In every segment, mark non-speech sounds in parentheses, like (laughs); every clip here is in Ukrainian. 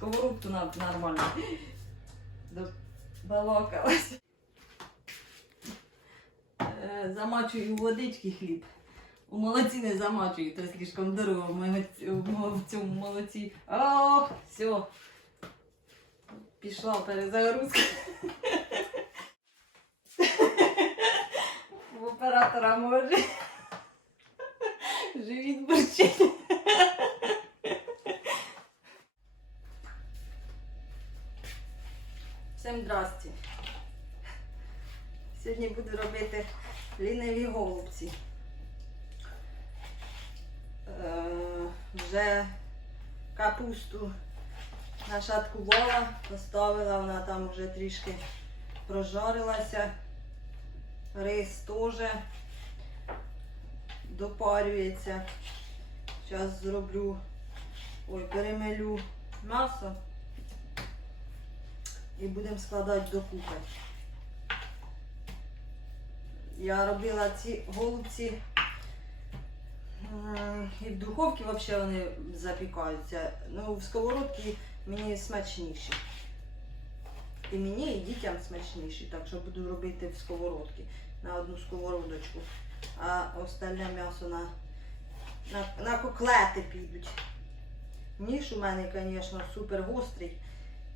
сковородку надо нормально. Балакалась. Е, Замачую водички хліб. У молоці не замачую, то слишком дорого ми в цьому- молоці. О, все. Пішла перезагрузка. В оператора може. Живіт бурчить. Всім здрасте. Сьогодні буду робити ліниві голубці. Е, вже капусту нашаткувала, поставила, вона там вже трішки прожарилася. Рис теж допарюється. Зараз зроблю, ой, перемелю м'ясо і будемо складати докупи. Я робила ці голубці і в духовці взагалі вони запікаються. Ну, в сковородці мені смачніші. І мені, і дітям смачніші. Так що буду робити в сковородці на одну сковородочку. А остальне м'ясо на, на, на коклети підуть. Ніж у мене, звісно, супер гострий.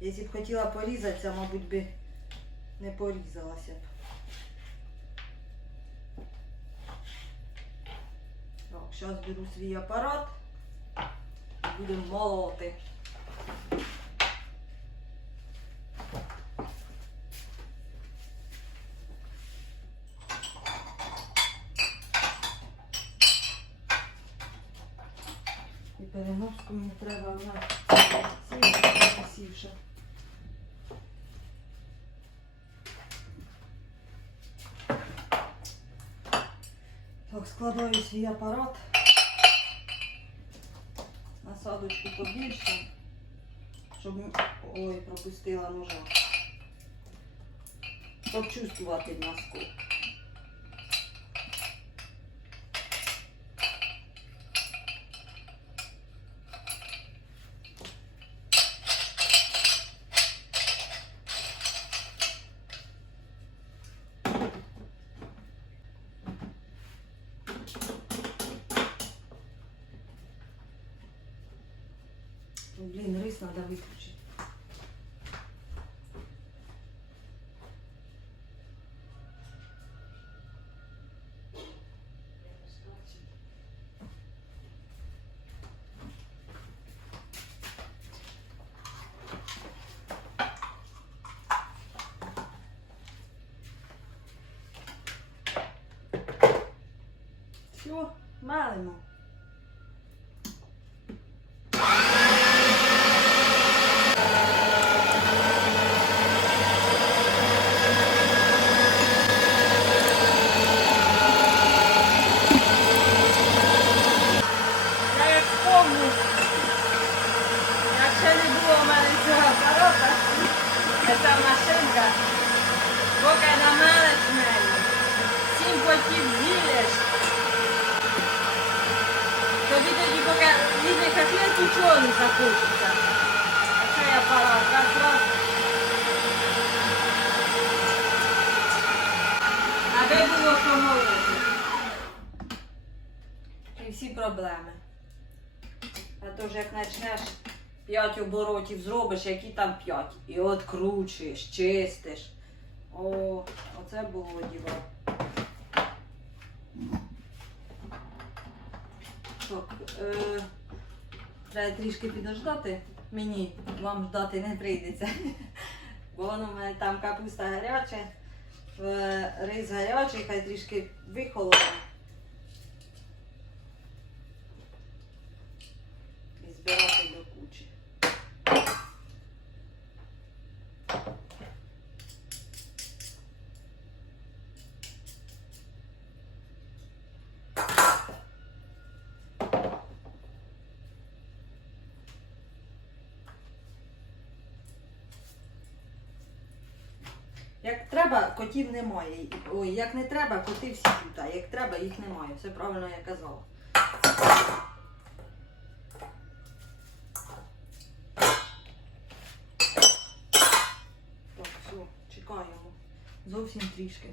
Якщо б хотіла порізатися, мабуть би не порізалася б. Так, зараз беру свій апарат і будемо молоти. І переноску мені треба вона красивше. Так, складаю свій апарат. Насадочку побільше, щоб ой, пропустила ножа. Щоб чувствувати м'язку. Блин, рис надо выключить. Все, малимо. Я як помню, як ще не було в мене цього апарата, ця машинка, поки намелеш мене, сім потів зілеш, поки їде котлет, нічого не захочеться. А цей апарат так раз. Аби було що молити. І всі проблеми. А то ж як почнеш 5 оборотів зробиш, які там 5. І от кручуєш, чистиш. О, оце було діло. Так, е, треба трішки підождати. Мені вам ждати не прийдеться. (laughs) Бо воно в мене там капуста гаряча, рис гарячий, хай трішки вихолоне. і збирати Як треба, котів немає. Ой, як не треба, коти всі тут. А як треба, їх немає. Все правильно я казала. Так, все, чекаємо. Зовсім трішки.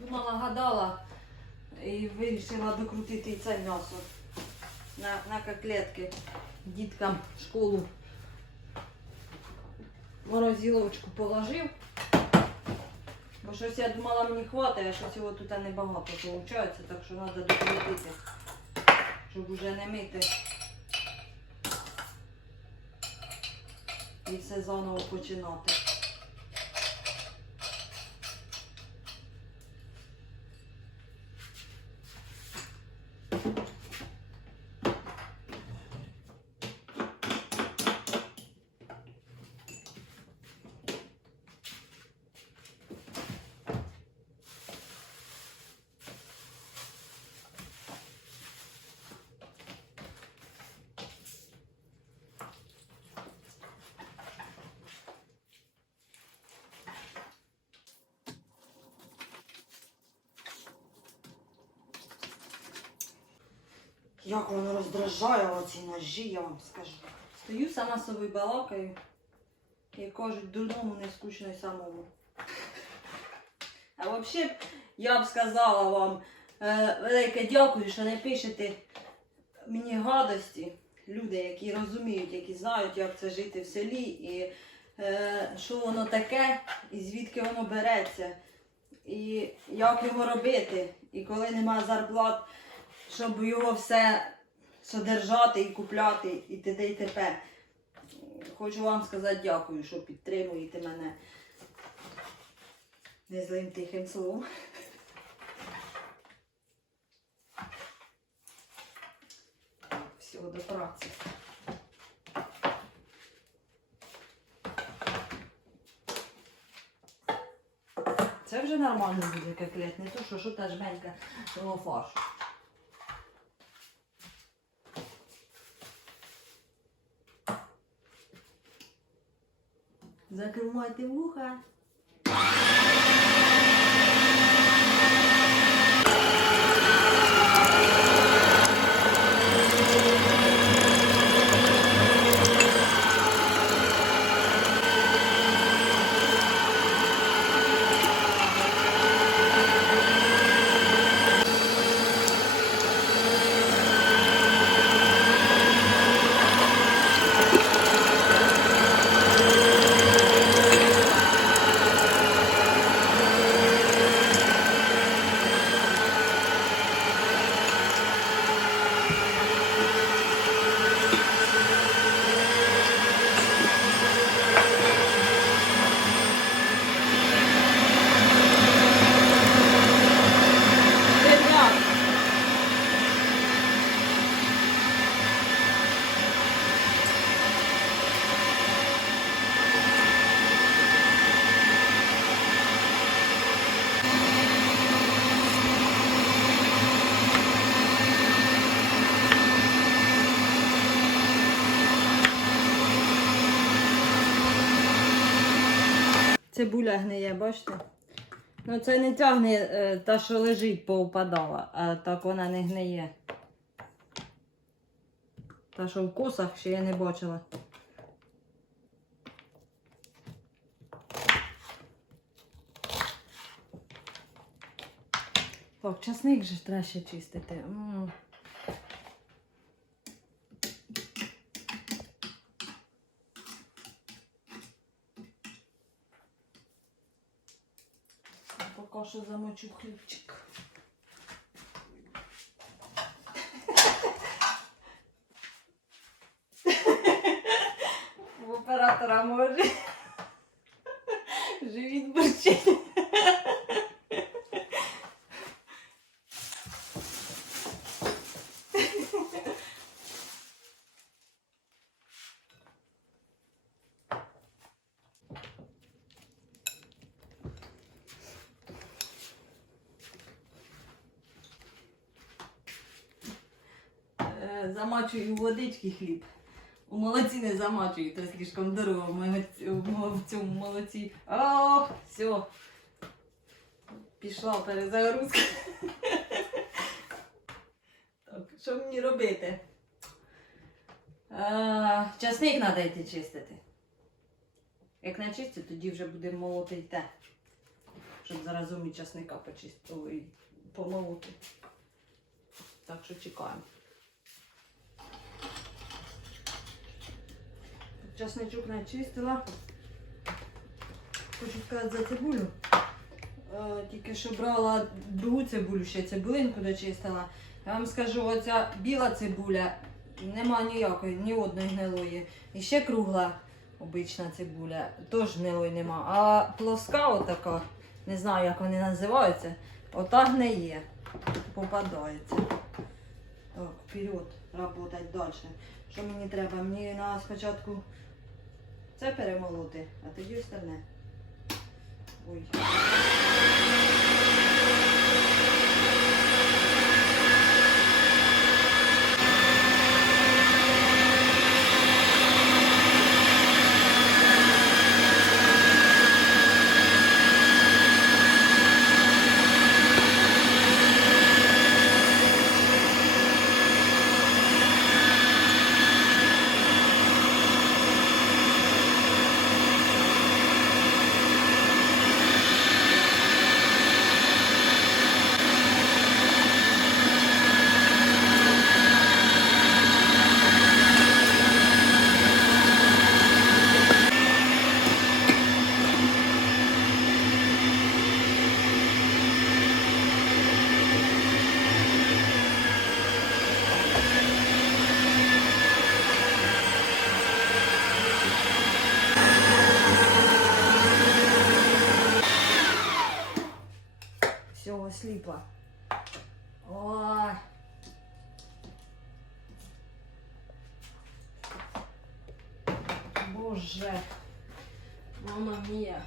Думала, гадала і вирішила докрутити це м'ясо на, на котлетки діткам в школу. Морозиловочку положив. Бо щось я думала мені хватить, а щось його тут небагато виходить, так що треба докрутити, щоб вже не мити. І все заново починати. Воно роздражає оці ножі, я вам скажу. Стою сама собою балакаю. І кажуть, дурному не скучно й самому. А взагалі, я б сказала вам е, велике дякую, що не пишете мені гадості. Люди, які розуміють, які знають, як це жити в селі, і е, що воно таке, і звідки воно береться, і як його робити. І коли немає зарплат, щоб його все содержати і купляти, і т.д. і т.п. Хочу вам сказати дякую, що підтримуєте мене не злим тихим словом. Всього до праці. Це вже нормально буде котлет, не то, що що та жменька того фаршу. Закривайте вуха. Цибуля гниє, бачите? Ну це не тягне е, та, що лежить, поупадала, а так вона не гниє. Та, що в косах ще я не бачила. Так, часник же ж треба ще чистити. Поки що замочу хлібчик. В оператора може. Живіт борчить. Е, Замачую у водички хліб. У молоці не замачую, то слишком дорого в цьому молоці. О, все. Пішла перезагрузка. (laughs) Так, що мені робити? Часник треба йти чистити. Як начистить, тоді вже будемо молоти й те. Щоб заразом і часника почистити і помолоти. Так що чекаємо. Часничок начистила. Хочу сказати за цибулю. Е, Тільки що брала другу цибулю, ще цибулинку дочистила. Я вам скажу, оця біла цибуля, нема ніякої, ні одної гнилої. І ще кругла обична цибуля, теж гнилої нема. А плоска отака, не знаю, як вони називаються, ота гниє, попадається. Так, вперед, работать далі. Що мені треба? Мені на спочатку це перемолоти, а тоді остальне. Ой. Все сліпа. О! Боже, мама мия.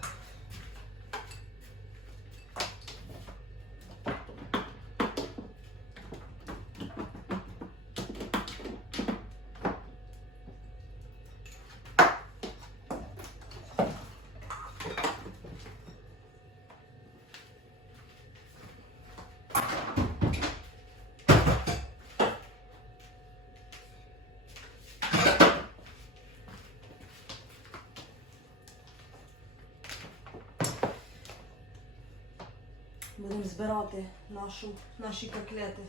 Будемо збирати нашу, наші котлети.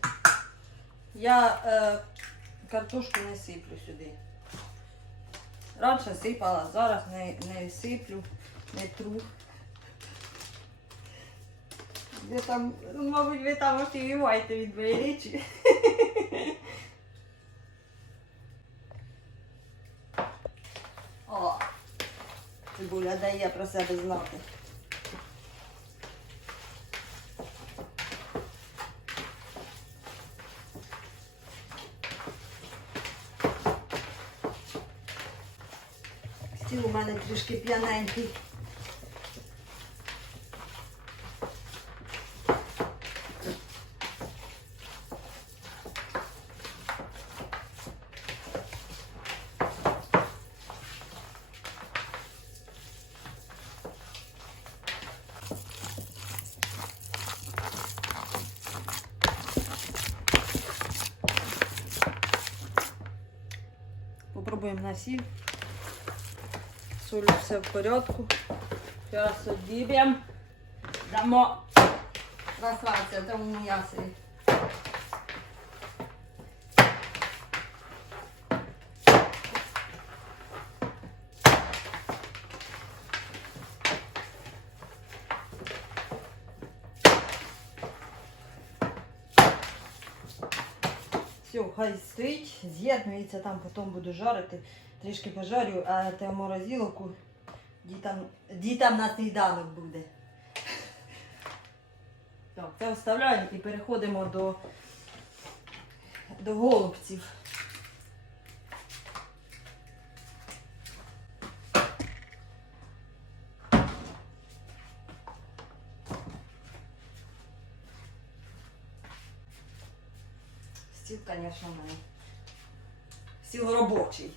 Я е, картошку не сиплю сюди. Раніше сипала, зараз не, не сиплю, не тру. Ви там, ну, мабуть, ви там офігіваєте від моєї речі. О, цибуля дає про себе знати. Стіл у мене трішки п'яненький. Попробуємо на сіль. Солю все в порядку. Зараз одіб'ємо. Дамо розслабся тому м'ясі. Все, хай стоїть, з'єднується там, потім буду жарити. Трішки пожарю, а те морозилку дітям, дітям на сніданок буде. Так, це вставляємо і переходимо до, до голубців. Стіл, звісно, в мене. Стіл робочий.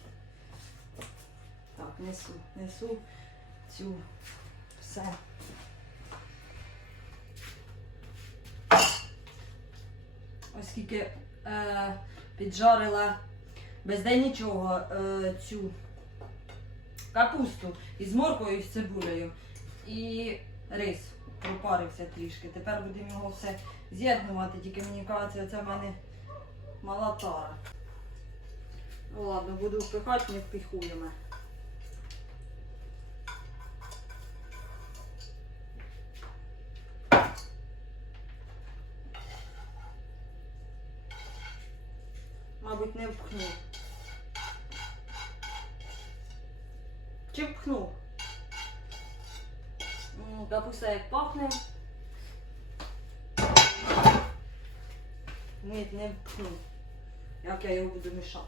Несу, несу цю все. Оскільки е, піджарила день нічого е, цю капусту із морквою і з цибулею. І рис пропарився трішки. Тепер будемо його все з'єднувати, тільки мені кажеться, це в мене мала тара. Ну ладно, буду впихати, не впихуємо. Впхну? Капуста як пахне. Ні, не впхну. Як я його буду мішати.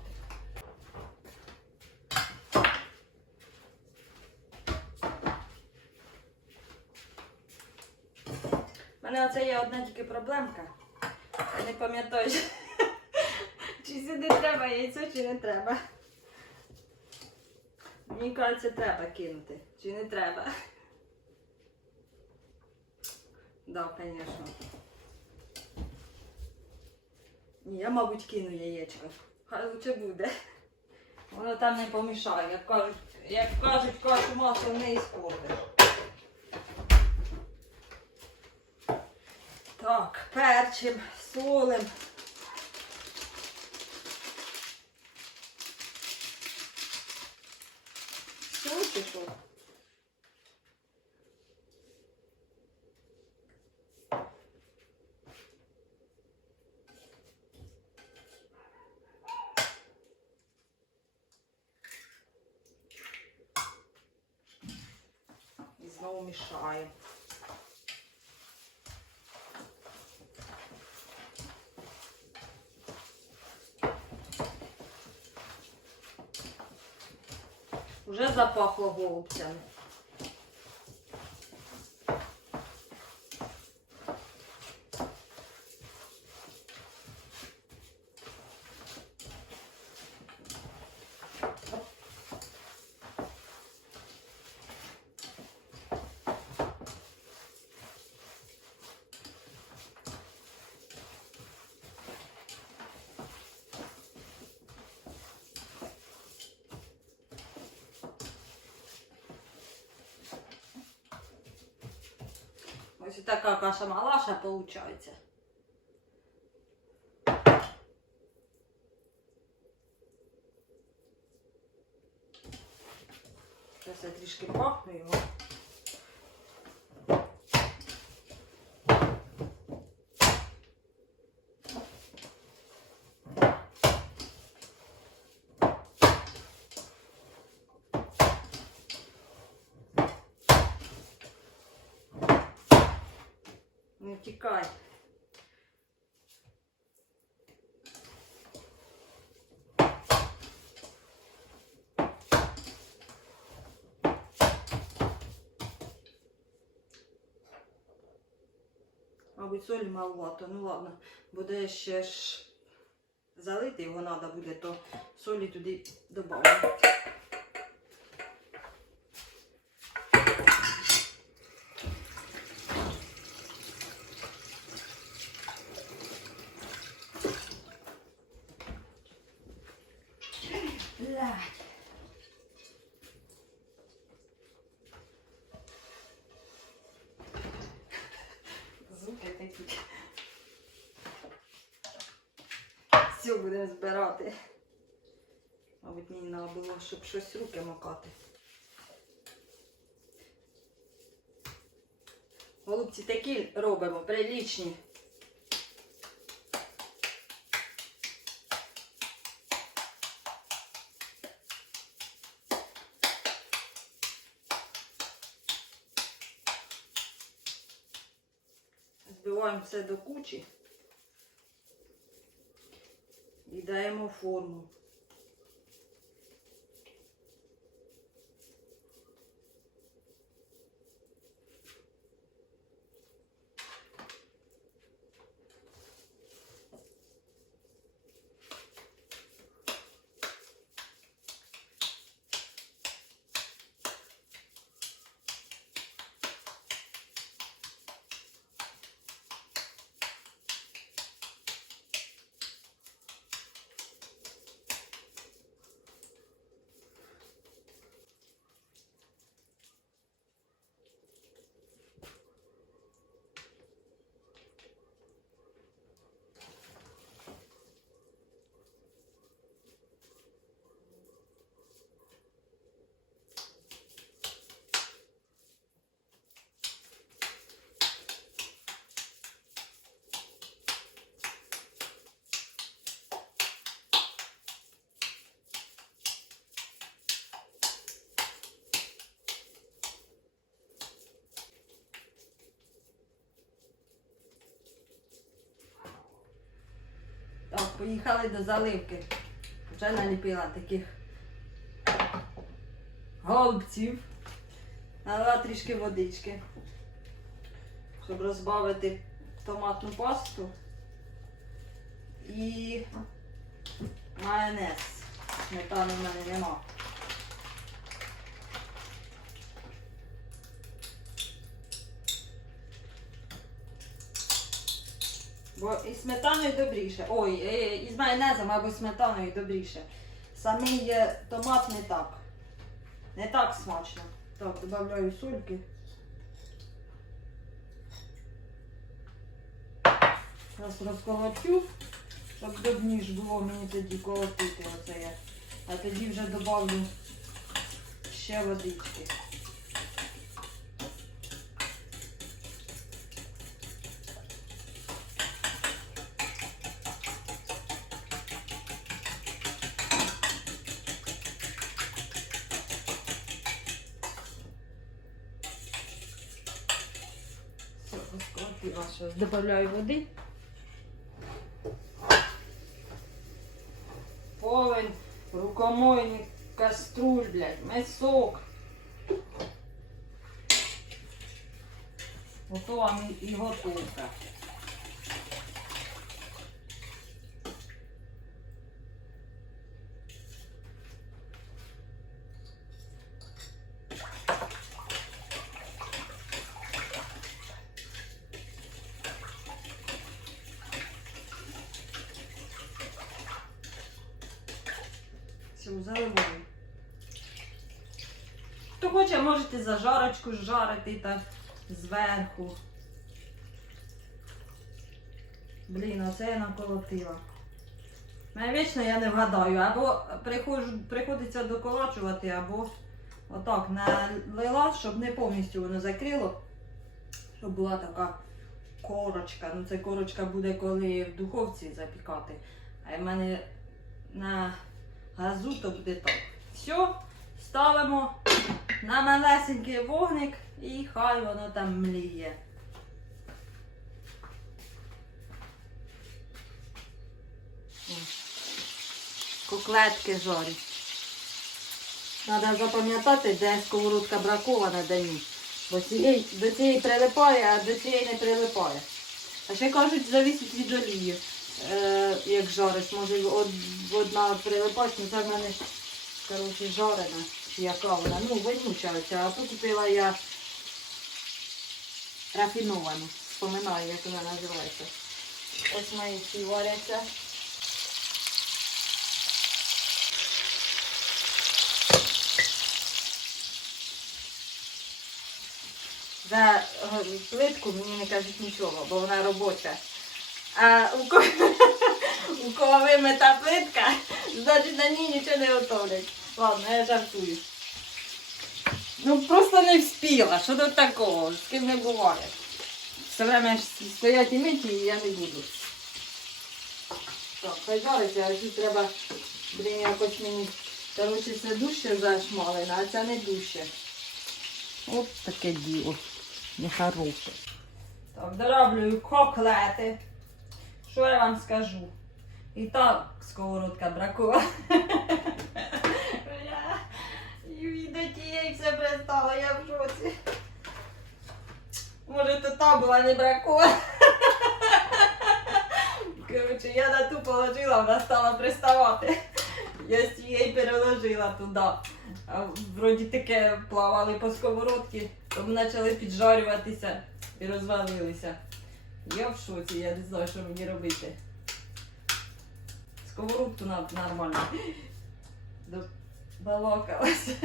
У мене оце є одна тільки проблемка. Я не пам'ятаю, (laughs) чи сюди треба яйцо, чи не треба. Мені кажеться, треба кинути. Чи не треба? Да, звісно. Ні, я, мабуть, кину яєчко. Хай лучше буде. Воно там не помішає. Як кажуть, як кажуть, кашу масло не іспортиш. Так, перчим, солим. Соль чи що? І. Уже запахло голубцями. Ось така каша малаша виходить. Зараз я трішки пахну його. Не тікай. Мабуть, солі маловато. Ну ладно, буде ще ж залити його треба буде, то солі туди додамо. Блядь. Звуки такі. Все, будемо збирати. Мабуть, мені треба було, щоб щось руки макати. Голубці такі робимо, прилічні. Збиваємо все до кучі і даємо форму. Поїхали до заливки. Вже наліпила таких голубців. Налила трішки водички, щоб розбавити томатну пасту. І майонез. Сметани в мене нема. Бо із сметаною добріше. Ой, е, із майонезом або сметаною добріше. Самий томат не так. Не так смачно. Так, додаю сольки. Зараз розколотю, щоб добніше було мені тоді колотити оце я. А тоді вже додавлю ще водички. Все, розколотила. воды. додаю води. Повен, рукомойник, каструль, блядь, мясок. Вот он и готовка. Все, заливаю. Хто хоче, можете зажарочку жарити так зверху. Блін, оце я наколотила. Мене вічно я не вгадаю. Або приходжу, приходиться доколочувати, або отак налила, щоб не повністю воно закрило. Щоб була така корочка. Ну це корочка буде коли в духовці запікати. А в мене на газу то буде так. Все, ставимо на малесенький вогник і хай воно там мліє. Коклетки жарять. Треба запам'ятати, де сковородка бракована, де ні. Бо цієї, до цієї прилипає, а до цієї не прилипає. А ще кажуть, залежить від олії. Е, як жариш, може од, одна прилипать, ну це в мене коротше, жарена, яка вона, ну оця, а тут купила я рафіновану. Вспоминаю, як вона називається. Ось мої ці варяться. За е, плитку мені не кажуть нічого, бо вона робоча. А у кого, (laughs) у кого вимита плитка, (laughs) значить на ній нічого не готовлять. Ладно, я жартую. Ну просто не вспіла. Що тут такого? З ким не буває. Все время стоять і миті, і я не буду. Так, хай а тут треба, блін, якось мені. Короче, це дужче зашмалено, а це не дужче. От таке діло. Нехороше. Так, дороблюю коклети. Що я вам скажу? І так сковородка бракова. Все я в шоці. Може, то та була не бракова. Коротше, я на ту положила, вона стала приставати. Я з цієї переложила туди. Вроді таке плавали по сковородці, тому почали піджарюватися і розвалилися. Я в шоці, я не знаю, що мені робити. Сковородку нормально. (gasps) Балакалася.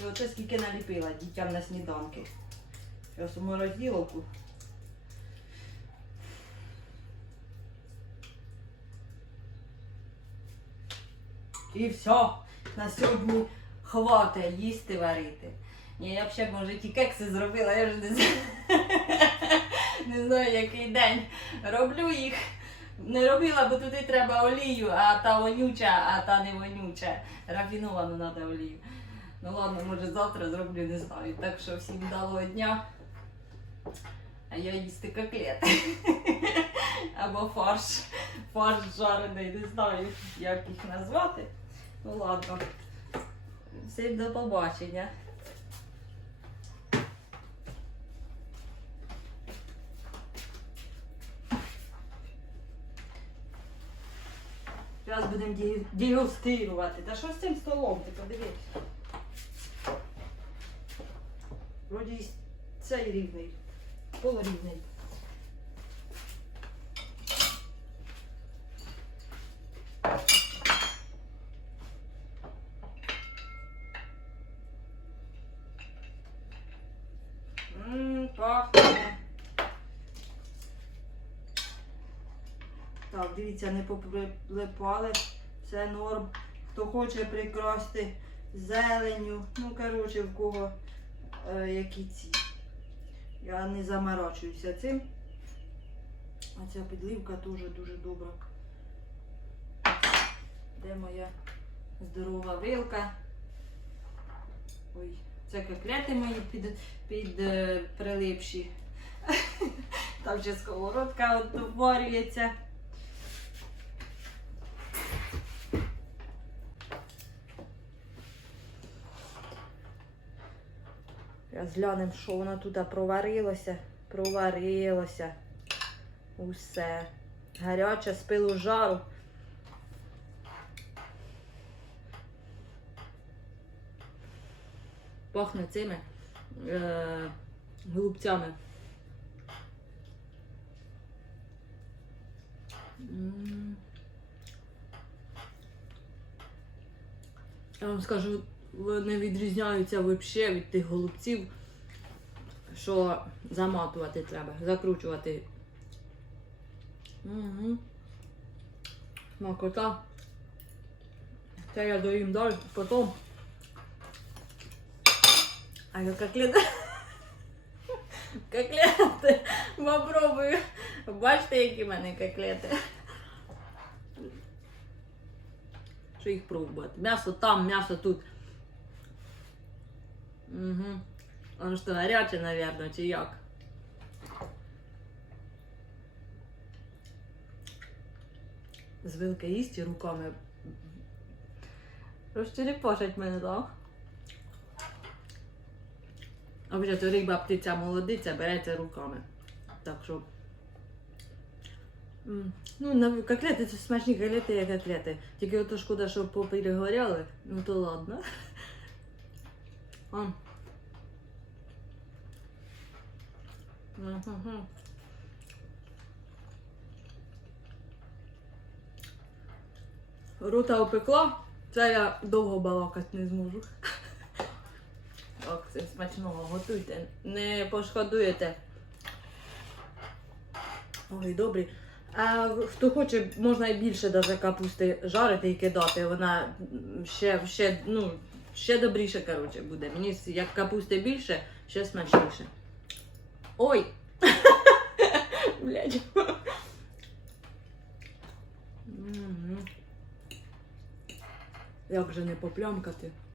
І оце скільки наліпила дітям на сніданки. Зараз у морозиловку. І все. На сьогодні хватить їсти варити. Ні, я б ще, може, ті кекси зробила, я вже не знаю. (laughs) Не знаю, який день. Роблю їх. Не робила, бо туди треба олію, а та вонюча, а та не вонюча. Рафіновану треба олію. Ну ладно, може завтра зроблю, не знаю. Так що всім вдалого дня. а я їсти котлети. (laughs) Або фарш. Фарш жарений, не знаю, як їх назвати. Ну ладно. Всім до побачення. Зараз будемо дегустирувати. Та що з цим столом? Ти подивись. Вроді цей рівний. Полурівний. Ммм, пахне. Так, дивіться, не поприлипали. Це норм. Хто хоче прикрасти зеленю. Ну, коротше, в кого які ці. Я не заморачуюся цим. А ця підливка теж дуже добра. Де моя здорова вилка? Ой, це коклети мої під, під е, прилипші. (laughs) Там ще сковородка отворюється. Зараз глянемо, що воно тут проварилося. Проварилося. Усе. Гаряче з пилу жару. Пахне цими е, голубцями. Я вам скажу, вони відрізняються взагалі від тих голубців, що заматувати треба, закручувати. Угу. Смакота. Це я доїм далі, потім. А я котлети. Котлети. Попробую. Бачите, які в мене котлети. Що їх пробувати? М'ясо там, м'ясо тут. Угу. Воно що гаряче, наверное, чи як? З вилки їсть і руками. Розчерепошать мене, так? А вже то риба птиця молодиця береться руками. Так що. Ну, на котлети це смачні котлети, як котлети. Тільки ото шкода, що поперегоряли. Ну то ладно. (laughs) А. Мгм. Рота опекла, це я довго балакати не зможу. Так, це смачного готуйте. Не пошкодуєте. Ой, добрі. А хто хоче, можна і більше даже капусти жарити і кидати. Вона ще, ще, ну, ще добріше, коротше, буде. Мені як капусти більше, ще смачніше. Ой! (laughs) Блядь. Як же не поплямкати?